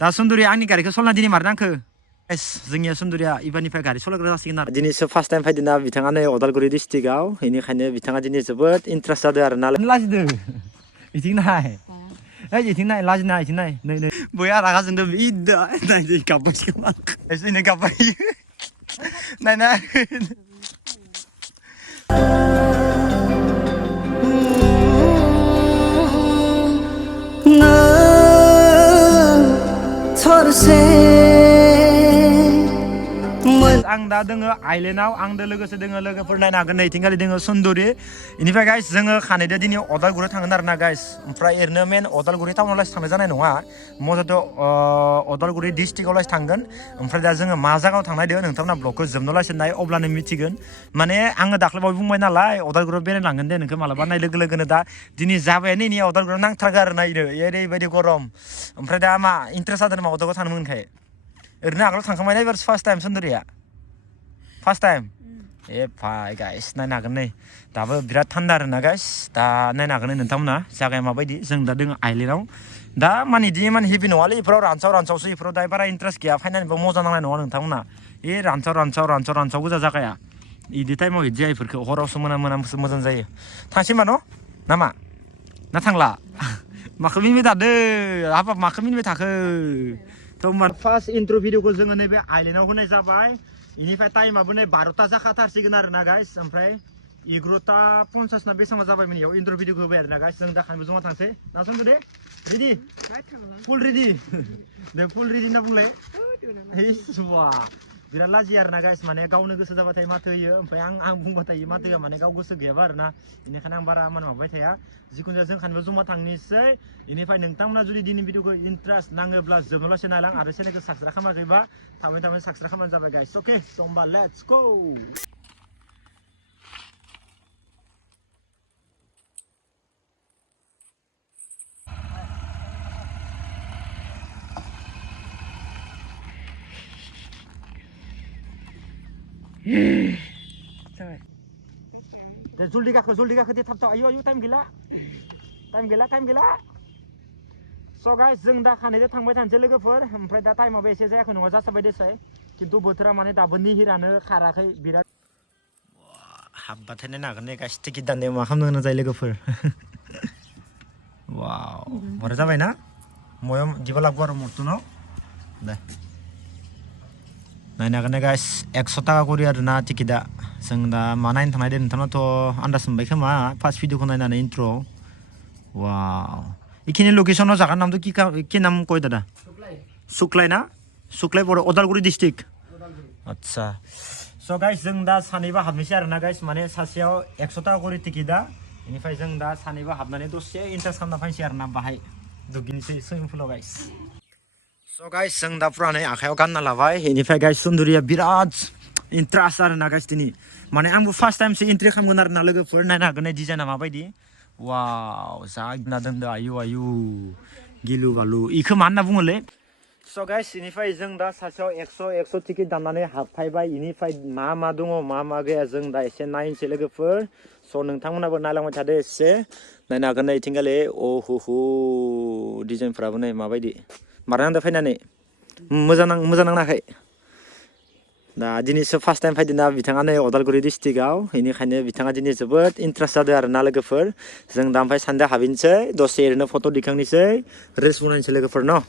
दा सुन्दुरिया आंनि गारिखौ सलना दिनै मारनो आंखो जोंनिया सुन्दुरिया इबारनिफ्राय गारि सलायग्रा जासिगोन आरो दिनैसो फार्स्ट टाइम फैदोंना बिथाङा नै अदालगुरि डिस्ट्रिक्टआव बेनिखायनो बिथाङा दिनै जोबोद इन्ट्रेस्ट जादों आरो ना लाजिदों इथिं नाय ओइ इथिं नाय लाजिना इथिं नाय नै नै बया रागा जोंदों इदा नाय गाबबाय खोमा एसे गाबबाय नाय नाय आं दा दोङो आइलेन्डआव आंदो लोगोसे दोङो लोगोफोर नायनो हागोन नै इथिंखालि दोङो सुन्दुरि इनिफ्राय गाइस जोङो खानैदो दिनै अदालगुरियाव थांगोन आरो ना गाइस ओमफ्राय ओरैनो मेन अदालगुरि टाउनावलासि थांनाय जानाय नङा मथ'थ' अदालगुरि डिस्ट्रिक्टआवलासि थांगोन ओमफ्राय दा जोङो मा जायगायाव थांनायदो नोंथांमोना ब्लगखौ जोबनोलासि नाय अब्लानो मिथिगोन माने आङो दाख्लैबावै बुंबाय नालाय अदालगुरियाव बेरायलांगोन दे नोंखौ मालाबा नाय लोगो लोगोनो दा दिनै जाबायानो नै अदालगुरियाव नांथारगो आरो नायनो ओरैबायदि गरम ओमफ्राय दा मा इन्ट्रेस्ट जादों नामा अदालगुरियाव थांनो मोनखाय ओरैनो आगोलाव थांखांबाय ना एबार फार्स्ट टाइम सुन्दुरिया फार्स्ट टाइम ए भाई गाइस नायनो हागोन नै दाबो बिराद थान्दा आरोना गाइस दा नायनो हागोन नै नोंथांमोना जागाया माबायदि जों दा दोङो आइलेन्डआव दा माने इदि माने हेभि नङालै इफोराव रानसावसो इफोराव दा बारा इन्ट्रेस्ट गैया फाइनालिबो मजा नांनाय नङा नोंथांमोना ए रानसाव गोजा जागाया इदि टाइमाव इदि जायो इफोरखौ हरावसो मोनामसो मोजां जायो थांसै होमबा न' नामा ना थांला माखौ मिनिबाय थादो हाबाब माखौ मिनिबाय थाखो थ' होमबा फार्स्ट इन्ट्र' भिडिअखौ जोङो नैबे आइलेन्डआव होनाय जाबाय इनिफ्राय टाइमाबो नै 12ता जाखाथारसिगोन आरो ना गाइस ओमफ्राय 11:50 ना बेसेबां जाबायमोन इयाव इन्ट्र' भिडिअखौ होबाय आरो ना गाइस जों दा खानैबो जमा थांसै ना समदो दे रेडि फुल रेडि दे फुल रेडि होनना बुंलाय बिराद लाजियो आरो ना गाइस माने गावनो गोसो जाबाथाय माथो होयो ओमफ्राय आं बुंबाथाय माथो होया माने गाव गोसो गैयाबा आरो ना बेनिखायनो आं बारा माबाबाय थाया जिखुनु जाया जों खानैबो जमा थांनोसै बेनिफ्राय नोंथांमोना जुदि दिनै भिडिअखौ इन्ट्रेस्ट नाङोब्ला जोबनोलासे नायलां आरो चेनेलखौ साबसक्राइब खालामाखैबा थाबै साबसक्राइब खालामबानो जाबाय गाइस अके स' होमबा लेट्स गो दे जल्दि गाखो दे थाब आयु टाइम गैला स' गाइस जों दा खानैजों थांबाय थानोसै लोगोफोर ओमफ्राय दा टाइमाबो एसे जायाखै नङा जासाबाय देसाय खिन्थु बोथोरा माने दाबो निहिरानो खाराखै बिराद हाबबाथाय नायनो हागोन नै गाइस टिकेट दाननायाव मा खालामनो गोनां जायो लोगोफोर वाव बरा जाबाय ना मयाव दिबा लागू आरो मर्टुनाव दे नायनो हागोन गाइस 100 टाका करि आरो ना टिकेटआ जों दा मा नायनो थांनायदो नोंथांनाथ' आन्दाज मोनबाय खोमा फार्स्ट भिडिअखौ नायनानै इन्ट्र'आव वाव इखिनि लकेसनाव जागानि नामथ' कि नाम कय दादा सुक्लाय ना सुक्लाय बर' अदालगुरि डिस्ट्रिक्ट आच्छा स' गाइस जों दा सानैबो हाबनोसै आरो ना गाइस माने सासेयाव 100 टाका करि टिकेटआ बेनिफ्राय जों दा सानैबो हाबनानै दसे इन्ट्रेस्ट खालामना फैनोसै आरो ना बाहाय दुगैनोसै सुइमिं पुलाव गाइस स' गाइस जों दा फुरा नै आखायाव गानना लाबाय बेनिफ्राय गाइस सुन्दुरिया बिराद इन्ट्रेस्ट आरो ना गाइस दिनै माने आंबो फार्स्ट टाइमसो एन्ट्रि खालामगोन आरो ना लोगोफोर नायनो हागोन डिजाइना माबायदि वाव जा गिना दोनदो आयु गिलु बालु इखौ मा होनना बुङोलै स' गाइस बेनिफ्राय जों दा सासेयाव 100 टिकेट दाननानै हाबफायबाय बेनिफ्राय मा दङ मा गैया जों दा एसे नायनोसै लोगोफोर स' नोंथांमोनाबो नायलांबाय थादो एसे नायनो हागोन नै इथिंगालि डिजाइनफ्राबो नै माबायदि मारा नांदो फैनानै मोजां नाङाखै दा दिनैसो फार्स्ट टाइम फैदोंना बिथाङा नै अदालगुरि डिस्ट्रिक्टआव बेनिखायनो बिथाङा दिनै जोबोद इन्ट्रेस्ट जादों आरो ना लोगोफोर जों दा ओमफ्राय सानैदो हाबहैनोसै दसे ओरैनो फट' दिखांनोसै रिल्स बनायनोसै लोगोफोर न'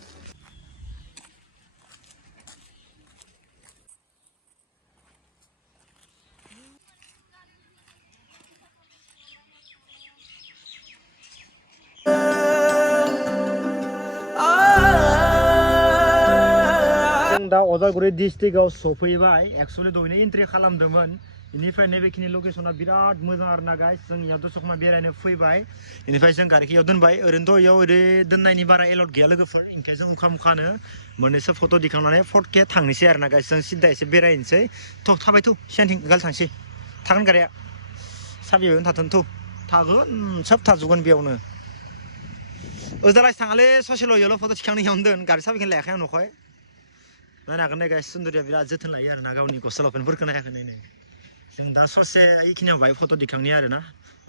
दा अदालगुरि डिस्ट्रिक्टआव सफैबाय एक्चुअलि दहायनो एन्ट्रि खालामदोंमोन बेनिफ्राय नैबेखिनि लकेसना बिराद मोजां आरो ना गाइस जों इयाव दसे सम बेरायनो फैबाय बेनिफ्राय जों गारिखौ इयाव दोनबाय ओरैनोथ' इयाव ओरै दोननायनि बारा एलाउड गैया लोगोफोर ओंखायनो जों मुखानो मोननैसो फट' दिखांनानै फटके थांनोसै आरो ना गाइस जों सिदा एसे बेरायनोसै थ' थाबायथ' सिगांथिं गाल थांसै थागोन गारिया साबियावनो थाथों थागोन सोब थाजोबगोन बेयावनो ओजालासि थाङालै ससेल' इयावल' फट' थिखांनो इयावनो दोन गारि साबिखौनो लायाखै आं न'खौहाय नायनो हागोन नै गाइस सुन्दुरिया बिराद जोथोन लायो आरो ना गावनि गस्ला लंपेन्टफोरखौ नायाखै नायनो जों दा ससे इखिनियाव बाहाय फट' दिखांनि आरो ना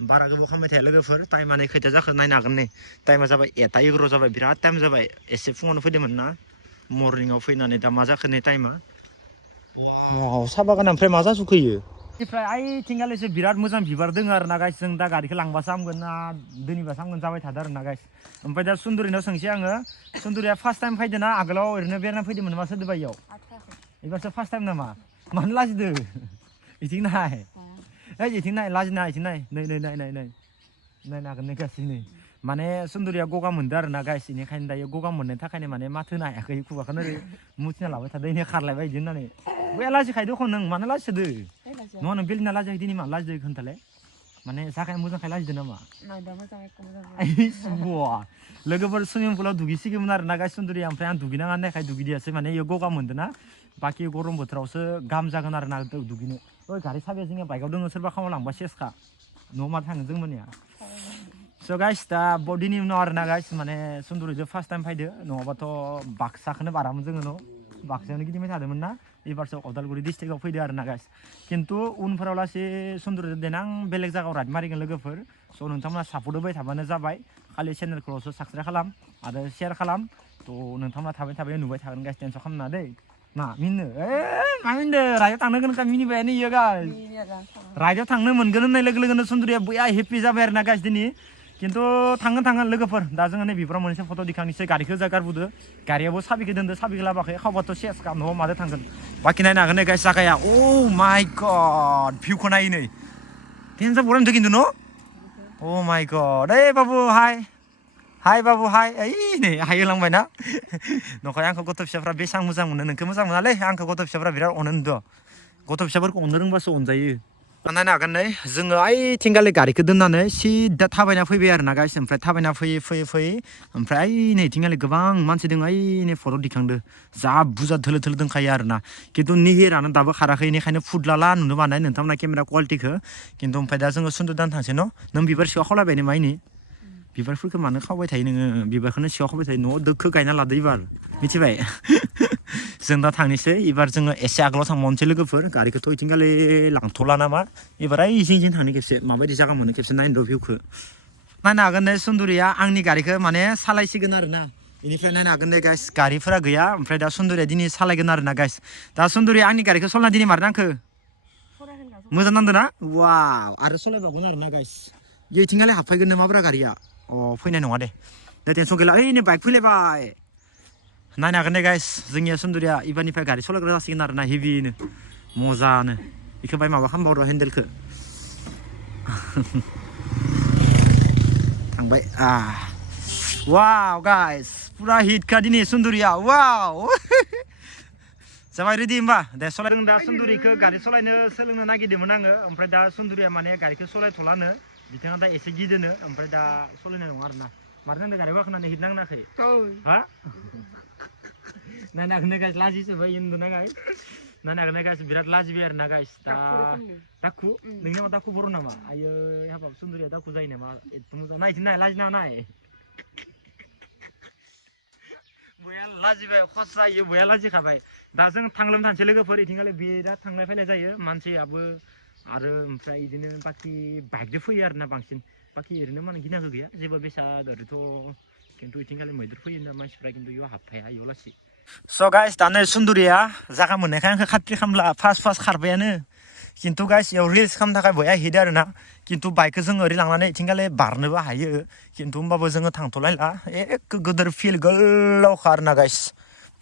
बारा गोबाव खालामबाय थाया लोगोफोर टाइमा नै खैथा जाखो नायनो हागोन नै टाइमा जाबाय 1:11 जाबाय बिराद टाइम जाबाय एसे फुङावनो फैदोंमोन ना मर्निंआव फैनानै दा मा जाखो नै टाइमा वाव साहा बागान ओमफ्राय मा जासुखैयो बेनिफ्राय आइथिंगालिसो बिराद मोजां बिबार दङ आरो ना गाइस जों दा गारिखौ लांबासो हामगोन ना दोनैबासो हामगोन जाबाय थादों आरो ना गाइस ओमफ्राय दा सुन्दुरिनाव सोंसै आङो सुन्दुरिया फार्स्ट टाइम फैदों ना आगोलाव ओरैनो बेरायना फैदोंमोन मा सोरदोबा इयाव एबारसो फार्स्ट टाइम नामा मानो लाजिदो इथिं नाय ओइ इथिं नाय लाजिनाय इथिं नाय नै नै नाय नाय नाय नायनो हागोन नै गासैनो माने सुन्दुरिया गगा मोनदों आरो ना गाइस बेनिखायनो दायो गगा मोननायनि थाखायनो माने माथो होनो हायाखै खुगाखौनो ओरै मुथिना लाबाय थादों इनो खारलायबाय बिदि होननानै बे लाजिखायो दख' नों मानो लाजिसोदो नङा नों बेलिना लाजियाखै दिनै मा लाजिदो खोन्थालाय माने जागाया मोजांखाय लाजिदो नामा लोगोफोर सुइमिं पुलाव दुगैसिगौमोन आरो ना गाइस सुन्दुरिया ओमफ्राय आं दुगैनाङा होननायखाय दुगैदियासै माने इयो गगा मोनदों ना बाखि गरम बोथोरावसो गाहाम जागोन आरो ना दुगैनो ओइ गारि साबिया जोंनिया बाइकआव दङ सोरबा खामाव लांबा सेसखा न'आव माथो थाङो जों मोनिया स' गाइस दा बडिनि उनाव आरो ना गाइस माने सुन्दुरिजों फार्स्ट टाइम फैदो नङाबाथ' बाक्साखौनो बारामोन जोङो न' बाक्सायावनो गिदिंबाय थादोंमोन ना एबारसो अदालगुरि डिस्ट्रिक्टआव फैदो आरो ना गाइस खिन्थु उनफोराव लासै सुन्दुरिजों देनां बेलेग जायगायाव राइड मारिगोन लोगोफोर स' नोंथांमोना सापर्ट होबाय थाबानो जाबाय खालि चेनेलखौल'सो साबसक्राइब खालाम आरो शेयार खालाम थ' नोंथांमोना थाबाय थाबाय नुबाय थागोन गाइस टेनसन खालामना दै मा मिनो मा मिनदो राइडआव थांनो गोनांखा मिनिबायानो इयो गाइस राइडआव थांनो मोनगोन होननाय लोगो लोगोनो सुन्दुरिया बया हेपि जाबाय आरो ना गाइस दिनै खिन्थु थांगोन लोगोफोर दा जोङो नै बेफोराव मोनसे फट' दिखांनोसै गारिखौ जा गारबोदो गारियाबो साबिखौ दोनदो साबिखौ लाबाखै खावबाथ' सेसखा न'आव माजों थांगोन बाखि नायनो हागोन नै गाइस जागाया अ माय गड भिउखौ नायो नै टेनसन बरिया नुदों खिन्थु न' अ माय गड ओइ बाबु हाय बाबु हाय ओइ नै हाय होलांबाय ना नंखाय आंखौ गथ' फिसाफ्रा बेसां मोजां मोनो नोंखौ मोजां मोनालै आंखौ गथ' फिसाफ्रा बिराद अनो नुदों गथ' फिसाफोरखौ अननो रोंबासो अनजायो नायनो हागोन नै जोङो ओइथिंगालि गारिखौ दोननानै सिदा थाबायना फैबाय आरो ना गाइस ओमफ्राय थाबायना फैयै ओमफ्राय नैथिंगालि गोबां मानसि दङ ओइ फट' दिखांदो जा बुरजा थोलो थोलो दंखायो आरो ना खिन्थु निहिरानो दाबो खाराखै बेनिखायनो फुदलाला नुनो बानाय नोंथांमोना केमेरा कुवालिटिखौ खिन्थु ओमफ्राय दा जोङो सुन्दर दान थांसै न' नों बिबार सिङाव खावलायबाय नामा इनि बिबारफोरखौ मानो खावबाय थायो नोङो बिबारखौनो सिङाव खावबाय थायो न'आव दोखो गायना लादो एबार मिथिबाय जों दा थांनोसै एबार जोङो एसे आगोलाव थांबावनोसै लोगोफोर गारिखौथ' इथिंगालि लांथ'ला नामा एबार ओइ जिं थांनो खेबसे माबायदि जागा मोनो खेबसे नायनो र' भिउखौ नायनो हागोन नै सुन्दुरिया आंनि गारिखौ माने सालायसिगोन आरो ना बेनिफ्राय नायनो हागोन नै गाइस गारिफोरा गैया ओमफ्राय दा सुन्दुरिया दिनै सालायगोन आरो ना गाइस दा सुन्दुरिया आंनि गारिखौ सलायना दिनै मारनो आंखो मोजां नांदों ना वाव आरो सलायबावगोन आरो ना गाइस इथिंगालि हाबफैगोन नामाब्रा गारिया अ फैनाय नङा दे टेनसन गैला ओइ नै बाइक फैलायबाय नायनो हागोन दे गाइस जोंनिया सुन्दुरिया इबारनिफ्राय गारि सलायग्रा जासिगोन आरो ना हेभिनो मजानो बेखौ बाय माबा खालामबाव र' हेन्देलखौ थांबाय वाव गाइस पुरा हिटखा दिनै सुन्दुरिया वाव जाबाय रेडि होमबा दे सलायदों दा सुन्दुरिखौ गारि सलायनो सोलोंनो नागिरदोंमोन आङो ओमफ्राय दा सुन्दुरिया माने गारिखौ सलायथ'लानो बिथाङा दा एसे गिदोनो ओमफ्राय दा सलायनाय नङा आरो ना मार नांदों गारियाव गाखोनानै हिट नांनाखै हा नायनो हागोन गाइस लाजिसोबाय उन्दुना गाइस नायनो हागोन गाइस बिराद लाजिबाय आरो ना गाइस दा दाखु नोंनि मा दाखु बर' नामा आयो हाबाब सुन्दुरिया दाखु जायो नामा एथ' मोजां नायथिं नाय लाजिनाङा नाय बया लाजिबाय खसायो बया लाजिखाबाय दा जों थांलोम थानोसै लोगोफोर इथिंगालि बिराद थांलाय फैलाय जायो मानसियाबो आरो ओमफ्राय बिदिनो बाखि बाइकजों फैयो आरो ना बांसिन बाखि ओरैनो माने गिनांगौ गैया जेबो बेसाद ओरैथ' खिन्थु इथिंगालि मैदेर फैयो होनना मानसिफ्रा खिन्थु इयाव हाबफाया इयाव लासि स' गाइस दानो सुन्दुरिया जागा मोननायखाय आंखौ खाथ्रि खामला फार्स्ट खारबायानो खिन्थु गाइस इयाव रिल्स खालामनो थाखाय बया हिट आरो ना खिन्थु बाइकखौ जोङो ओरै लांनानै इथिंगालि बारनोबो हायो खिन्थु होमबाबो जोङो थांथ'लायला एक गोदोर फिल्ड गोलावखा आरो ना गाइस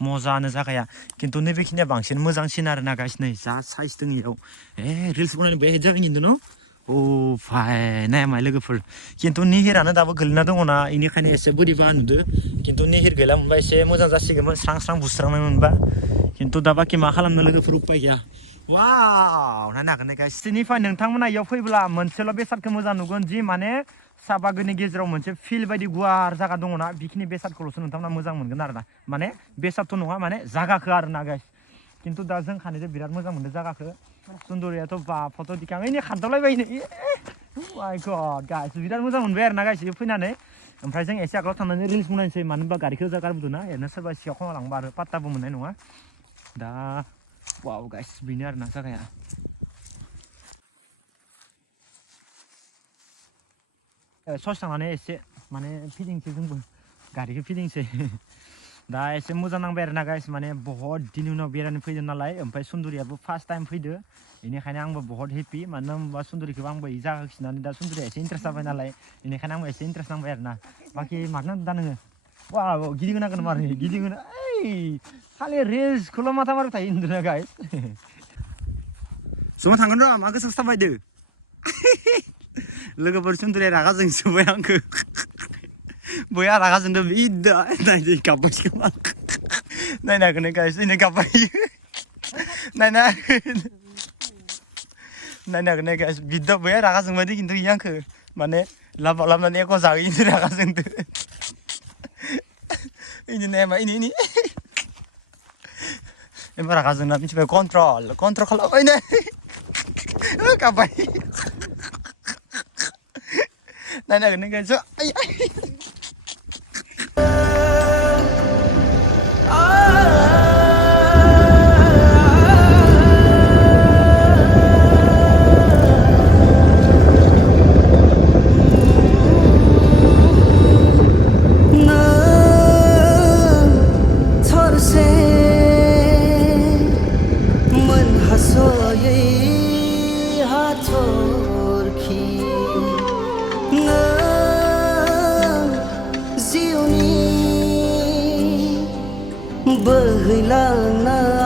मजानो जागाया खिन्थु नैबेखिनिया बांसिन मोजांसिन आरो ना गाइस नै जा साइज दङ इयाव रिल्स बनायनो बया हिट जागोन खिन्थु न' अ भाइ नाय माय लोगोफोर खिन्थु निहिरानो दाबो गोलैना दङना बेनिखायनो एसे बोरैबा नुदो खिन्थु निहिर गैला मोनबा एसे मोजां जासिगौमोन स्रां बुस्रांनाय मोनबा खिन्थु दा बाखि मा खालामनो लोगोफोर उपाय गैया वाव नायनो हागोन दे गाइस दिनैनिफ्राय नोंथांमोना इयाव फैब्ला मोनसेल' बेसादखौ मोजां नुगोन जि माने साहा बागाननि गेजेराव मोनसे फिल्ड बायदि गुवार जागा दङना बेखिनि बेसादखौल'सो नोंथांमोना मोजां मोनगोन आरो ना माने बेसादथ' नङा माने जागाखौ आरो ना गाइस खिन्थु दा जों खानैजों बिराद मोजां मोनदों जागाखौ सुन्दुरियाथ' बा फट' दिखाङो नै खारदावलायबाय माय गड गाइस बिराद मोजां मोनबाय आरो ना गाइस फैनानै ओमफ्राय जों एसे आगोलाव थांनानै रिल्स बनायनोसै मानो होनबा गारिखौ जा गारबोदों ना ओरैनो सोरबा सिखाव खावना लांबा आरो पात्ताबो मोननाय नङा दा वाव गाइस बेनो आरो ना जागाया ससे थांनानै एसे माने फिदिंसै जोंबो गारिखौ फिदिंसै दा एसे मोजां नांबाय आरोना गाइस माने बहुत दिन उनाव बेरायनो फैदों नालाय ओमफ्राय सुन्दुरियाबो फार्स्ट टाइम फैदो बेनिखायनो आंबो बहुत हेपि मानो होनबा सुन्दुरिखौबो आंबो जागा खिनानै दा सुन्दुरिया एसे इन्ट्रेस्ट जाबाय नालाय बेनिखायनो आंबो एसे इन्ट्रेस्ट नांबाय आरोना बाखि मानो दा नोङो वाव गिदिंनो नांगोन मारै गिदिंनो ओइ खालि रिल्सखौल' माथा मारिबाय थायो होनदोंना गाइस जमा थांगोन र' मा गोसो साबायदो लोगोफोर सुन्दुरिया रागा जोंसोबाय आंखौ बया रागा जोंदों बिदा नायदो गाब्बाय खोमा नायनो हागोन गाइस नायनो गाब्बाय नायनो हागोन गाइस बिदा बया रागा जोंबायदि खिन्थु इयो आंखौ माने लाबनानै एख' जाहैनो रागा जोंदो इनि नायमा इनि एबार रागा जोंना मिथिबाय कन्ट्रल खालामबाय नै गाब्बाय नायनो हागोन गाइस बोहैलांना